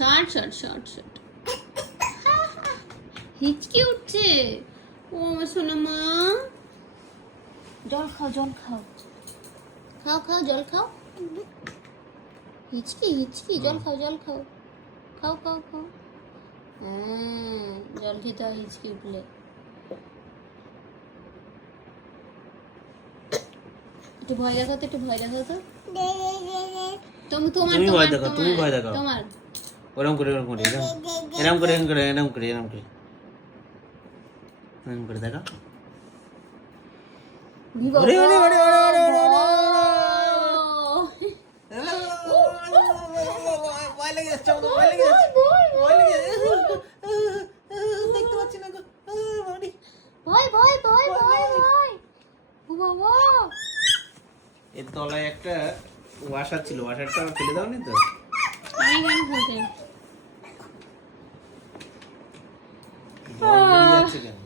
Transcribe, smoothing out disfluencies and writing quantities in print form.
Short short short short. Hichki উঠছে। ও আমার সোনা মা, জল খাও জল খাও, খাও খাও জল খাও। হিচকি হিচকি, জল খাও জল খাও, খাও খাও খাও। হ্যাঁ, জল খেতে হয় হিচকি উঠলে। একটু ভয় দেখাও তো, একটু ভয় দেখাও তো। তোমার তুমি ভয় দেখাও, তুমি ভয় দেখাও। তোমার ওরম করে এরম করে এরম করে এরম করে এরম করে এরম করে এরম করে দেখা। ওরে ওরে ওরে ওরে ওরে ভয় লেগে যাচ্ছে, ভয় লেগে যাচ্ছে, ভয় লেগে যাচ্ছে, দেখতে পাচ্ছি না গো। ভয় ভয় ভয় ভয় ভয়। ও বাবা, এর তলায় একটা ওয়াশার ছিল, ওয়াশারটা ফেলে দাওনি তো? আমি কেন ফেলতে? জল বেরিয়ে যাচ্ছে কেন?